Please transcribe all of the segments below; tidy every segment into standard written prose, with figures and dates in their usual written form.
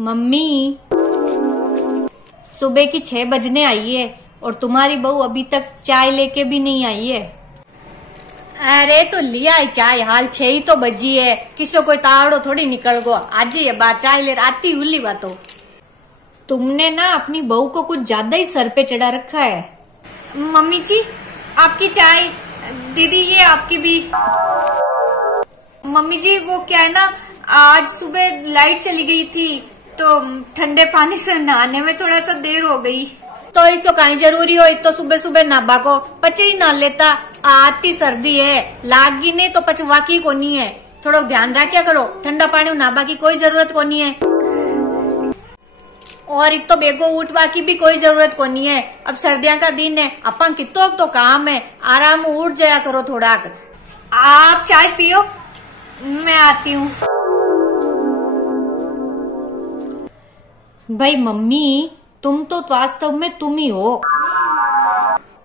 Mummy, सुबह की 6 बजने आई है और तुम्हारी बहू अभी तक चाय लेके भी नहीं आई है। अरे तो लिया है चाय, हाल 6 ही तो बजी है, किसो कोई तावड़ो थोड़ी निकल गो, आज ये बात चाय ले आती हुली बातो। तुमने ना अपनी बहू को कुछ ज्यादा ही सर पे चढ़ा रखा है। मम्मी जी आपकी चाय, दीदी ये आपकी भी। मम्मी जी वो क्या है ना, आज सुबह लाइट चली गई थी तो ठंडे पानी से नहाने में थोड़ा सा देर हो गई। तो इसको कहीं जरूरी हो, तो सुबह सुबह नहाबा को पचे ही ना लेता, आती सर्दी है लागी नहीं तो पचवा की को नहीं है, थोड़ा ध्यान रखा करो, ठंडा पानी नहाबा की कोई जरूरत को नहीं है। और एक तो बेगो उठवा की भी कोई जरूरत को नहीं है, अब सर्दियों का दिन है, अपन कितो तो काम है, आराम उठ जाया करो थोड़ा। आप चाय पियो, मैं आती हूँ। भाई मम्मी, तुम तो वास्तव में तुम ही हो,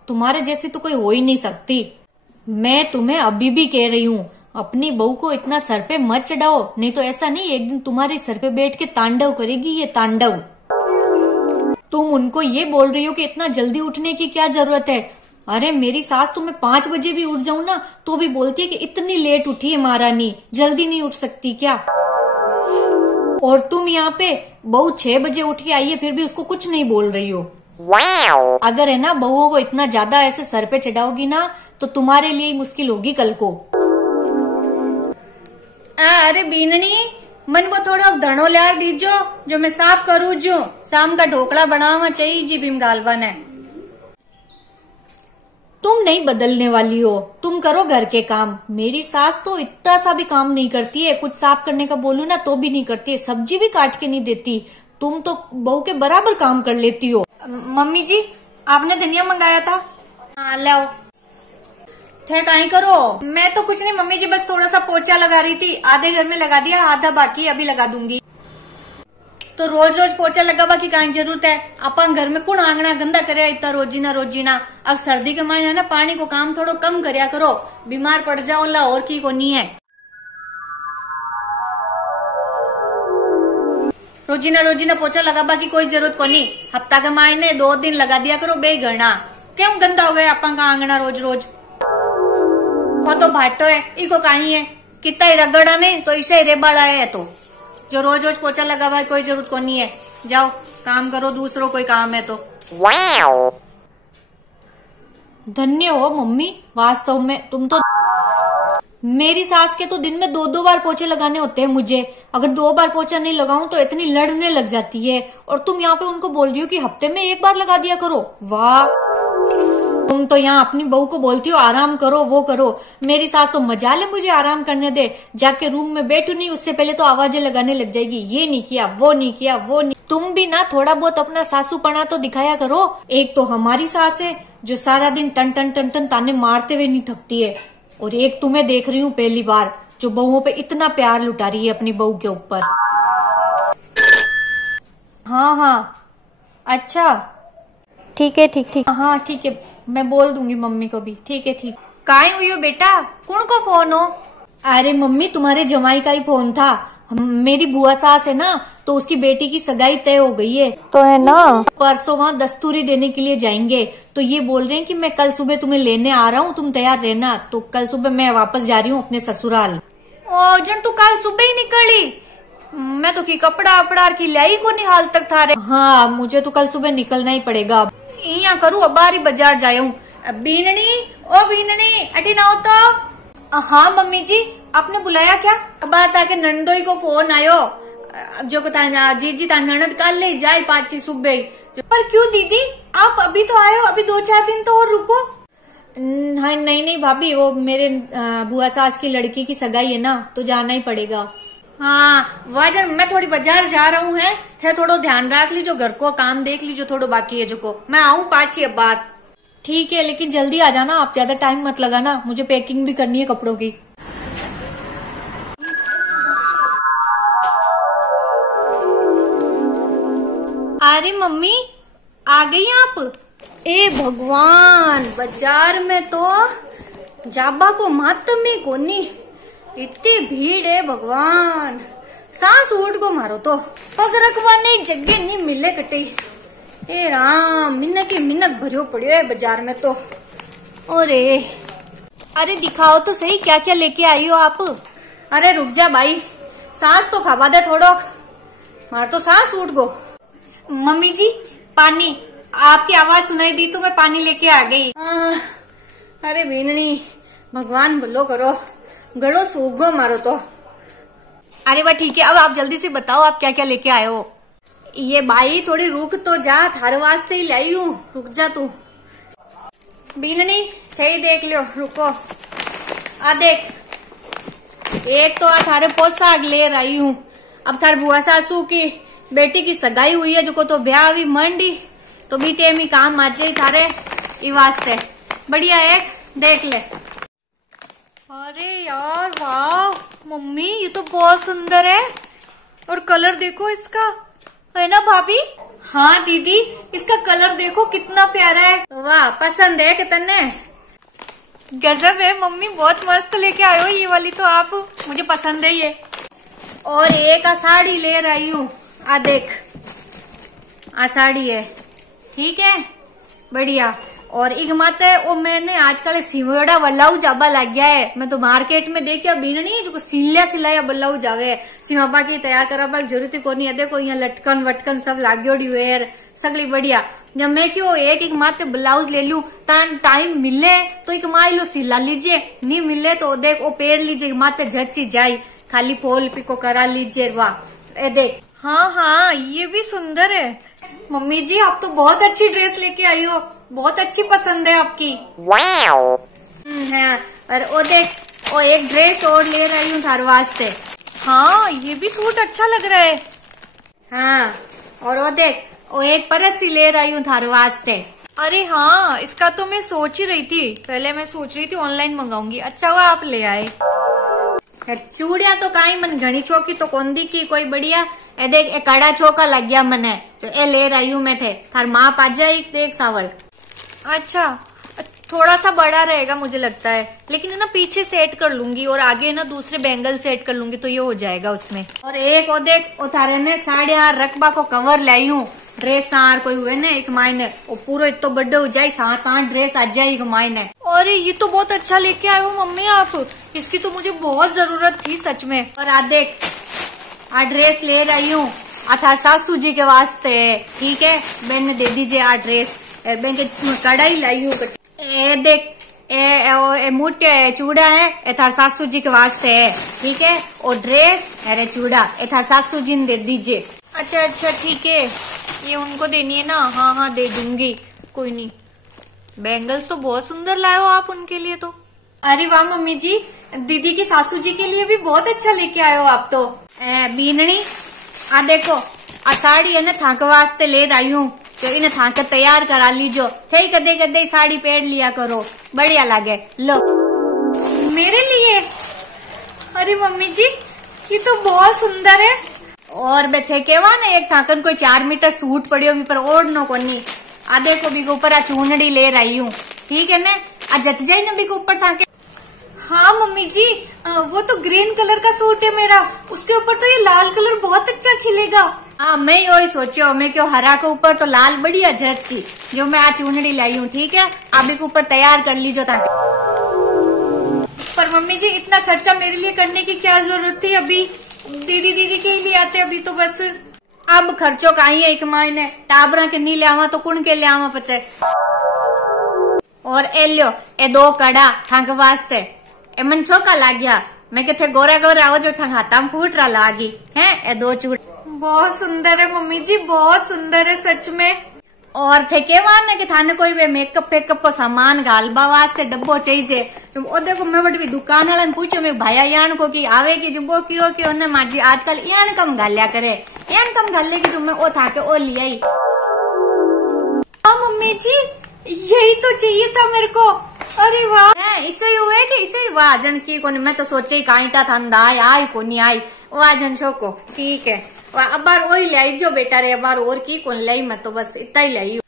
तुम्हारे जैसी तो कोई हो ही नहीं सकती। मैं तुम्हें अभी भी कह रही हूँ, अपनी बहू को इतना सर पे मत चढ़ाओ, नहीं तो ऐसा नहीं एक दिन तुम्हारे सर पे बैठ के तांडव करेगी ये तांडव। तुम उनको ये बोल रही हो कि इतना जल्दी उठने की क्या जरूरत है। अरे मेरी सास तो मैं 5 बजे भी उठ जाऊं ना तो भी बोलती है कि इतनी लेट उठी है महारानी, जल्दी नहीं उठ सकती क्या। और तुम यहाँ पे बहू 6 बजे उठ के आई है फिर भी उसको कुछ नहीं बोल रही हो। अगर है ना बहुओं को इतना ज्यादा ऐसे सर पे चढ़ाओगी ना तो तुम्हारे लिए ही मुश्किल होगी कल को। अरे बीननी, मन को थोड़ा धनो लियार दीजो जो मैं साफ करूँ, जो शाम का ढोकला बनावा चाहिए जी भीम गालवा ने। तुम नहीं बदलने वाली हो, तुम करो घर के काम। मेरी सास तो इतना सा भी काम नहीं करती है, कुछ साफ करने का बोलूं ना तो भी नहीं करती है, सब्जी भी काट के नहीं देती। तुम तो बहू के बराबर काम कर लेती हो। मम्मी जी आपने धनिया मंगाया था, हाँ लाओ। थे कहीं करो, मैं तो कुछ नहीं मम्मी जी, बस थोड़ा सा पोछा लगा रही थी, आधे घर में लगा दिया, आधा बाकी अभी लगा दूंगी। तो रोज रोज पोछा लगावा की कहीं जरूरत है, अपन घर में कौन आंगना गंदा करे इतना रोजीना रोजीना। अब सर्दी के महीने ना पानी को काम थोड़ा कम करया करो, बीमार पड़ जाओ ला और की को नहीं है। रोजीना रोजीना पोछा लगाबा की कोई जरूरत को नहीं, हफ्ता के महीने 2 दिन लगा दिया करो बे घरना, क्यों गंदा हो गया अपन का आंगना रोज रोज। वो तो भाटो है, इको कहीं है, कितना ही रगड़ा नहीं तो इसे ही रेबाड़ा है, तो जो रोज रोज पोछा लगावा कोई जरूरत को नहीं है। जाओ काम करो, दूसरों कोई काम है तो। धन्य हो मम्मी, वास्तव में तुम तो। मेरी सास के तो दिन में 2-2 बार पोछे लगाने होते हैं मुझे, अगर 2 बार पोछा नहीं लगाऊं तो इतनी लड़ने लग जाती है। और तुम यहाँ पे उनको बोल रही हो कि हफ्ते में 1 बार लगा दिया करो। वाह, तुम तो यहाँ अपनी बहू को बोलती हो आराम करो वो करो, मेरी सास तो मजा ले मुझे आराम करने दे, जाके रूम में बैठू नहीं उससे पहले तो आवाजें लगाने लग जाएगी, ये नहीं किया वो नहीं किया वो नहीं। तुम भी ना थोड़ा बहुत अपना सासूपना तो दिखाया करो। एक तो हमारी सास है जो सारा दिन टन टन टन टन ताने मारते हुए नहीं थकती है, और एक तुम्हें देख रही हूँ पहली बार जो बहुओं पे इतना प्यार लुटा रही है अपनी बहू के ऊपर। हाँ हाँ अच्छा ठीक है, ठीक ठीक, हाँ ठीक है, मैं बोल दूंगी मम्मी को भी। ठीक है ठीक। काहे हुई हो बेटा, कौन को फोन हो? अरे मम्मी तुम्हारे जमाई का ही फोन था, मेरी बुआ सास है ना तो उसकी बेटी की सगाई तय हो गई है, तो है ना परसों वहाँ दस्तूरी देने के लिए जाएंगे, तो ये बोल रहे हैं कि मैं कल सुबह तुम्हें लेने आ रहा हूँ, तुम तैयार रहना। तो कल सुबह मैं वापस जा रही हूँ अपने ससुराल। ओ जन तू कल सुबह ही निकली, मैं तो की कपड़ा अपड़ा की लाई को नहीं हाल तक था रे। हाँ मुझे तो कल सुबह निकलना ही पड़ेगा। यहाँ करूँ अब बारी बाजार जाऊँ। बीननी ओ बीननी अटी ना हो तो। हाँ मम्मी जी आपने बुलाया क्या? बात आके नंदोई को फोन आयो, जो को था जीजी था ननद कल ले जाए 5 सुबह। पर क्यों दीदी आप अभी तो आए हो, अभी 2-4 दिन तो और रुको। हाँ नहीं नहीं भाभी, वो मेरे बुआ सास की लड़की की सगाई है ना तो जाना ही पड़ेगा। हाँ वजन मैं थोड़ी बाजार जा रहा हूँ, है थे थोड़ा ध्यान रख लीजो, घर को काम देख लीजो थोड़ा बाकी है जो को, मैं आऊँ 5 अब बात। ठीक है लेकिन जल्दी आ जाना, आप ज्यादा टाइम मत लगाना, मुझे पैकिंग भी करनी है कपड़ों की। अरे मम्मी आ गई आप? ए भगवान, बाजार में तो जाबा को मातम में कोनी, इतनी भीड़ है भगवान, सांस उठ को मारो तो पग रखवाने जगह नहीं मिले कटी। ए राम, मिनक ही मिनक भरियो पड़ियो है बाजार में तो। अरे दिखाओ तो सही, क्या क्या लेके आई हो आप? अरे रुक जा भाई, सांस तो खावा दे थोड़ो, मार तो सांस उठ गो। मम्मी जी पानी, आपकी आवाज सुनाई दी तो मैं पानी लेके आ गई। अरे बीननी, भगवान भलो करो, गड़ो सूख गो मारो तो। अरे वाह ठीक है, अब आप जल्दी से बताओ आप क्या क्या लेके आए हो। ये भाई थोड़ी रुक तो जा, थारे वास्ते ही लाई हूँ, रुक जा तू। बीननी थे देख लियो, रुको। आ देख, एक तो थारे पोशाक ले आई हूँ। अब थार बुआ सासू की बेटी की सगाई हुई है, जो को तो ब्याह भी मंडी, तो भी टेम ही काम आ जाये थारे ई वास्ते। बढ़िया एक देख ले। अरे यार वाह मम्मी, ये तो बहुत सुंदर है, और कलर देखो इसका, है ना भाभी? हाँ दीदी, इसका कलर देखो कितना प्यारा है। वाह, पसंद है कि तन्ने? गजब है मम्मी, बहुत मस्त लेके आए हो ये वाली तो आप, मुझे पसंद है ये। और एक साड़ी ले रही हूँ, आ देख, आ साड़ी है, ठीक है, बढ़िया। और एक माते वो मैंने आजकल सिवड़ा बल्लाऊ जाबा लग गया है, मैं तो मार्केट में देखिया बीननी जो सिलिया सिलाया बल्लाऊ जावे, सिमाबा की तैयार करा जरूरत को नहीं है। देखो यहाँ लटकन वटकन सब लागोड़ी वेर सगली बढ़िया। जब मैं क्यों एक माते ब्लाउज ले लू, टाइम मिले तो एक माई लो सिला लीजिए, नहीं मिले तो देख वो पेड़ लीजिए, माते झची जाई, खाली फॉल पिको करा लीजिए। वाह ए देख। हाँ हाँ ये भी सुंदर है। मम्मी जी आप तो बहुत अच्छी ड्रेस लेके आई हो, बहुत अच्छी पसंद है आपकी। हाँ, और वो देख, वो एक ड्रेस और ले रही हूँ थार वास्ते। हाँ ये भी सूट अच्छा लग रहा है। हाँ, और वो देख, वो एक परसी ले रही हूँ थार वास्ते। अरे हाँ, इसका तो मैं सोच ही रही थी, पहले मैं सोच रही थी ऑनलाइन मंगाऊंगी, अच्छा हुआ आप ले आए। चूड़िया तो काई मन घनी चौकी तो कौन दी की कोई बढ़िया। ए देख, एक कड़ा चौका लग गया मने, जो ए ले रही हूँ मैं थे, थार माप आ जाए देख सावल। अच्छा, थोड़ा सा बड़ा रहेगा मुझे लगता है, लेकिन ना पीछे सेट कर लूंगी और आगे ना दूसरे बैंगल सेट कर लूंगी तो ये हो जाएगा उसमें। और एक वो देख, वो थारे ने साड़िया रकबा को कवर लाई हूँ, ड्रेस आर कोई हुए ना एक मायने, वो पूरा इतो बड़े हो जाये, 7-8 ड्रेस आ जाये एक मायने। अरे ये तो बहुत अच्छा लेके आए हो मम्मी आप, इसकी तो मुझे बहुत जरूरत थी सच में। और आ देख, आ ड्रेस ले रही हूँ, आ थार सासू जी के वास्ते, ठीक है, मैंने दे दीजिए आ ड्रेस। बैंक कढ़ाई लाई हूँ, ए देख, ए मोटे चूड़ा है, ए थार सासू जी के वास्ते है, ठीक है, और ड्रेस अरे चूड़ा ए थार सासू जी ने दे दीजिए। अच्छा अच्छा ठीक है, ये उनको देनी है ना? हाँ हाँ दे दूंगी, कोई नहीं। बैंगल्स तो बहुत सुंदर लाए हो आप उनके लिए तो। अरे वाह मम्मी जी, दीदी की सासू जी के लिए भी बहुत अच्छा लेके आए हो आप तो। बीननी आ देखो, आ साड़ी है ना थाक वास्ते ले आई हूँ, तो इन्हें थाक तैयार करा लीजो, थे कदे कदे साड़ी पहन लिया करो, बढ़िया लगे। लो मेरे लिए? अरे मम्मी जी ये तो बहुत सुंदर है। और बैठे केवा ना एक थाकन कोई 4 मीटर सूट पड़ियो भी पर ओढ़नो को नहीं। आ देखो भी ऊपर आ चूनड़ी ले रही हूँ, ठीक है ना, आ जच जाये ना भी ऊपर थाके। हाँ मम्मी जी, वो तो ग्रीन कलर का सूट है मेरा, उसके ऊपर तो ये लाल कलर बहुत अच्छा खिलेगा। हाँ मैं यही सोचो, मैं क्यों हरा के ऊपर तो लाल बढ़िया जची, जो मैं आज चूनड़ी लाई हूँ, ठीक है, आप एक ऊपर तैयार कर लीजो ताकि। पर मम्मी जी इतना खर्चा मेरे लिए करने की क्या जरूरत थी, अभी दीदी के लिए आते अभी तो बस। अब खर्चो का ही है एक महीने, टाबरा के नहीं ले आवा तो कुण के ले आवा पचे। और ए लियो, ए 2 कड़ा थाक वास्ते, ए मन छोका लाग गया, मैं कहते गोरा गोरा आओ जो थाक हाथा में फूट रहा लागी है। ए 2 चूड़ बहुत सुंदर है मम्मी जी, बहुत सुंदर है सच में। और थे के मान कि थाने कोई भी मेकअप फेकअप को सामान घालबा वास्ते डब्बो चाहिए। तो देखो मैं बड़ी दुकान वाला पूछो मैं भाया यान को कि आवे की जब क्यों ने माजी आजकल यान कम घालिया करे, यान कम घाले की जो मैं ओ था के ओ लिया। हाँ मम्मी जी यही तो चाहिए था मेरे को। अरे वाह, इसे ही हुए कि इसे ही वाह जन की को मैं तो सोचे कांटा था आई को नहीं आई वाह जन छोको, ठीक है अब बार वही लाई जो बेटा रे, बार और की कौन लाई, मैं तो बस इतना ही लाई।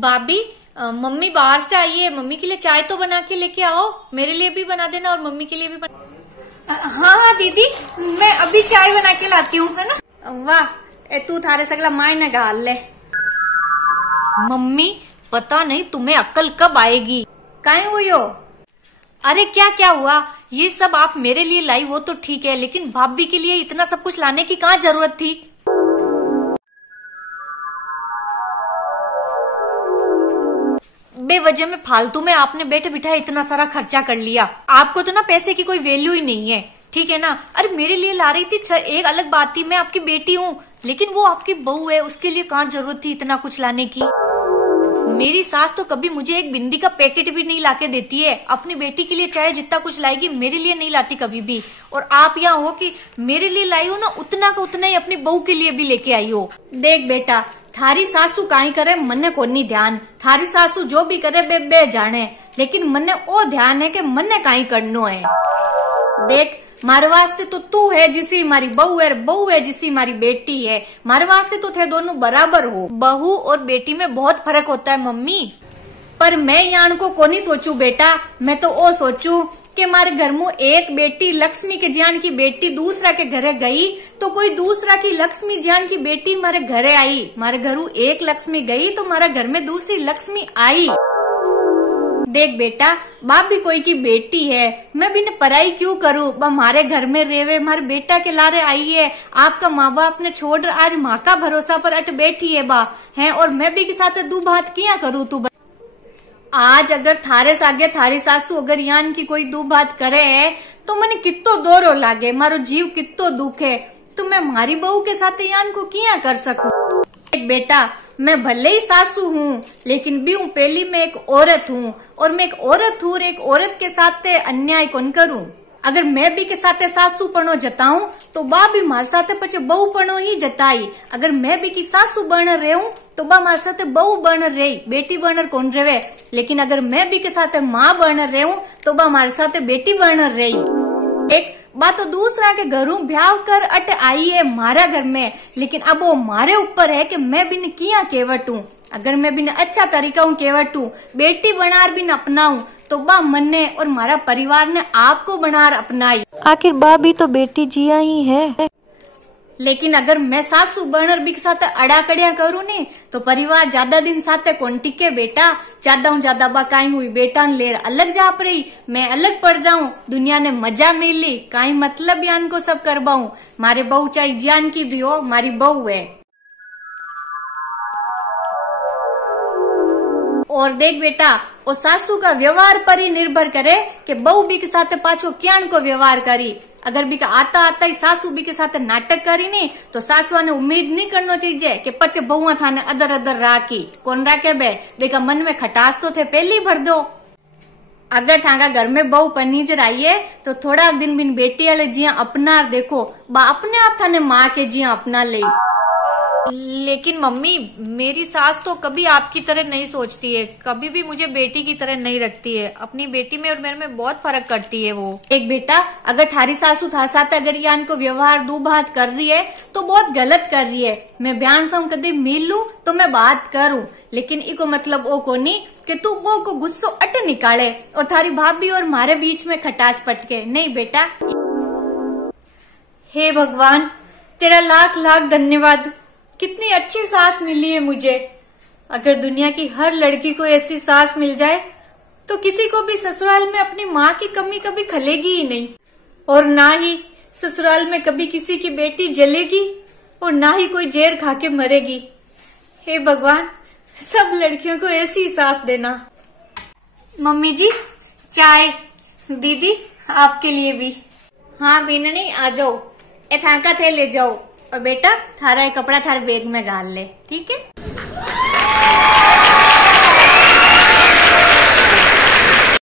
भाभी मम्मी बाहर से आई है, मम्मी के लिए चाय तो बना के लेके आओ, मेरे लिए भी बना देना और मम्मी के लिए भी बना। हाँ हाँ दीदी, मैं अभी चाय बना के लाती हूँ, है ना। वाह, ए तू थारे सगला माय ने गाल ले। मम्मी पता नहीं तुम्हें अक्ल कब आएगी। काहे हुई हो? अरे क्या क्या हुआ? ये सब आप मेरे लिए लाई वो तो ठीक है, लेकिन भाभी के लिए इतना सब कुछ लाने की कहाँ जरूरत थी? बेवजह में फालतू में आपने बैठे बिठाए इतना सारा खर्चा कर लिया। आपको तो ना पैसे की कोई वैल्यू ही नहीं है, ठीक है ना। अरे मेरे लिए ला रही थी, एक अलग बात थी, मैं आपकी बेटी हूँ, लेकिन वो आपकी बहू है, उसके लिए कहाँ जरूरत थी इतना कुछ लाने की। मेरी सास तो कभी मुझे एक बिंदी का पैकेट भी नहीं लाके देती है। अपनी बेटी के लिए चाहे जितना कुछ लाएगी, मेरे लिए नहीं लाती कभी भी। और आप यहाँ हो कि मेरे लिए लाई हो ना, उतना का उतना ही अपनी बहू के लिए भी लेके आई हो। देख बेटा, थारी सासू काई करे मन्ने को नहीं ध्यान, थारी सासू जो भी करे बे जाने, लेकिन मन्ने ओ ध्यान है कि मन्ने काई करनो है। देख, मारे वास्ते तो तू है जिसी मारी बहू है, बहू है जिसी मारी बेटी है। मारे वास्ते तो थे दोनों बराबर हो। बहू और बेटी में बहुत फर्क होता है मम्मी। पर मैं यान को कोनी सोचू बेटा, मैं तो ओ सोचू कि मारे घर में एक बेटी लक्ष्मी के जान की बेटी दूसरा के घरे गई, तो कोई दूसरा की लक्ष्मी जान की बेटी मारे घरे आई। मारे घरू एक लक्ष्मी गई तो मारे घर में दूसरी लक्ष्मी आई। देख बेटा, बाप भी कोई की बेटी है, मैं भी न पराई क्यों करूँ। हमारे घर में रेवे, मारे बेटा के लारे आई है। आपका माँ बाप ने छोड़ आज माँ का भरोसा पर अट बैठी है बा है, और मैं भी के साथ दू बात किया करूँ तू। आज अगर थारे सागे थारी सासू अगर यान की कोई दू बात करे है तो मने कितो दोरो लागे, मारो जीव कितो दुखे, तो मैं मारी बहू के साथ यान को किया कर सकूं। एक बेटा, मैं भले ही सासू हूँ, लेकिन भी हूँ पहली मैं एक औरत हूँ, और मैं एक औरत हूँ, एक औरत के साथ अन्याय कौन करूँ। अगर मैं भी के साथ सासू पनो जताऊं तो बा भी मार साथे पचे बहू पनो ही जताई। अगर मैं भी की सासू बन रहे हूँ तो बा मार साथे बहू बन रही, बेटी बन कौन रहे। लेकिन अगर मैं भी के साथ माँ बन रहे हूँ तो बा मारे साथे बेटी बन रही। एक बात तो दूसरा के घरों ब्याह कर अट आई है मारा घर में, लेकिन अब वो मारे ऊपर है कि मैं बिन किया केवटू। अगर मैं बिन अच्छा तरीका हूँ केवटू, बेटी बनार बिन अपनाऊं, तो बा मन ने और हमारा परिवार ने आपको बनार अपनाई। आखिर बा भी तो बेटी जिया ही है। लेकिन अगर मैं सासू बनर भी के साथ अड़ा कड़िया करूँ ने, तो परिवार ज्यादा दिन साथ कौन टिके बेटा। ज्यादा बा काई हुई बेटा लेर अलग जा रही, मैं अलग पड़ जाऊं, दुनिया ने मजा मिली, काई मतलब यान को सब करवाऊं। मारे बहू चाहे जियान की भी हो, मारी बहू है। और देख बेटा, वो सासू का व्यवहार पर ही निर्भर करे कि बहू भी के साथ पाछो क्यान को व्यवहार करी। अगर भी का आता ही सासू भी के साथ नाटक करी नहीं, तो सासुआ ने उम्मीद नहीं करना चाहिए कि पचे बहुआ थाने अदर अदर राखी कौन राखे बे। बेका मन में खटास तो थे पहले भर दो। अगर थागा घर में बहू पनीजर आई है तो थोड़ा दिन बिन बेटी वाले जिया अपना देखो, बा अपने आप थाने माँ के जिया अपना ले। लेकिन मम्मी, मेरी सास तो कभी आपकी तरह नहीं सोचती है, कभी भी मुझे बेटी की तरह नहीं रखती है। अपनी बेटी में और मेरे में बहुत फर्क करती है वो। एक बेटा, अगर थारी सासू थार साथ अगर यान को व्यवहार दो बात कर रही है तो बहुत गलत कर रही है। मैं बयान से कदे मिल लू तो मैं बात करूं, लेकिन इको मतलब ओ को नहीं कि तू वो को गुस्सो अट निकाले और थारी भाभी और मारे बीच में खटास पटके। नहीं बेटा। हे भगवान, तेरा लाख लाख धन्यवाद। कितनी अच्छी सास मिली है मुझे। अगर दुनिया की हर लड़की को ऐसी सास मिल जाए तो किसी को भी ससुराल में अपनी माँ की कमी कभी खलेगी ही नहीं, और ना ही ससुराल में कभी किसी की बेटी जलेगी, और ना ही कोई जहर खा के मरेगी। हे भगवान, सब लड़कियों को ऐसी सास देना। मम्मी जी चाय। दीदी आपके लिए भी। हाँ बीननी आ जाओ, ए थाका थे ले जाओ, और बेटा थारा कपड़ा थारे बैग में डाल ले, ठीक है।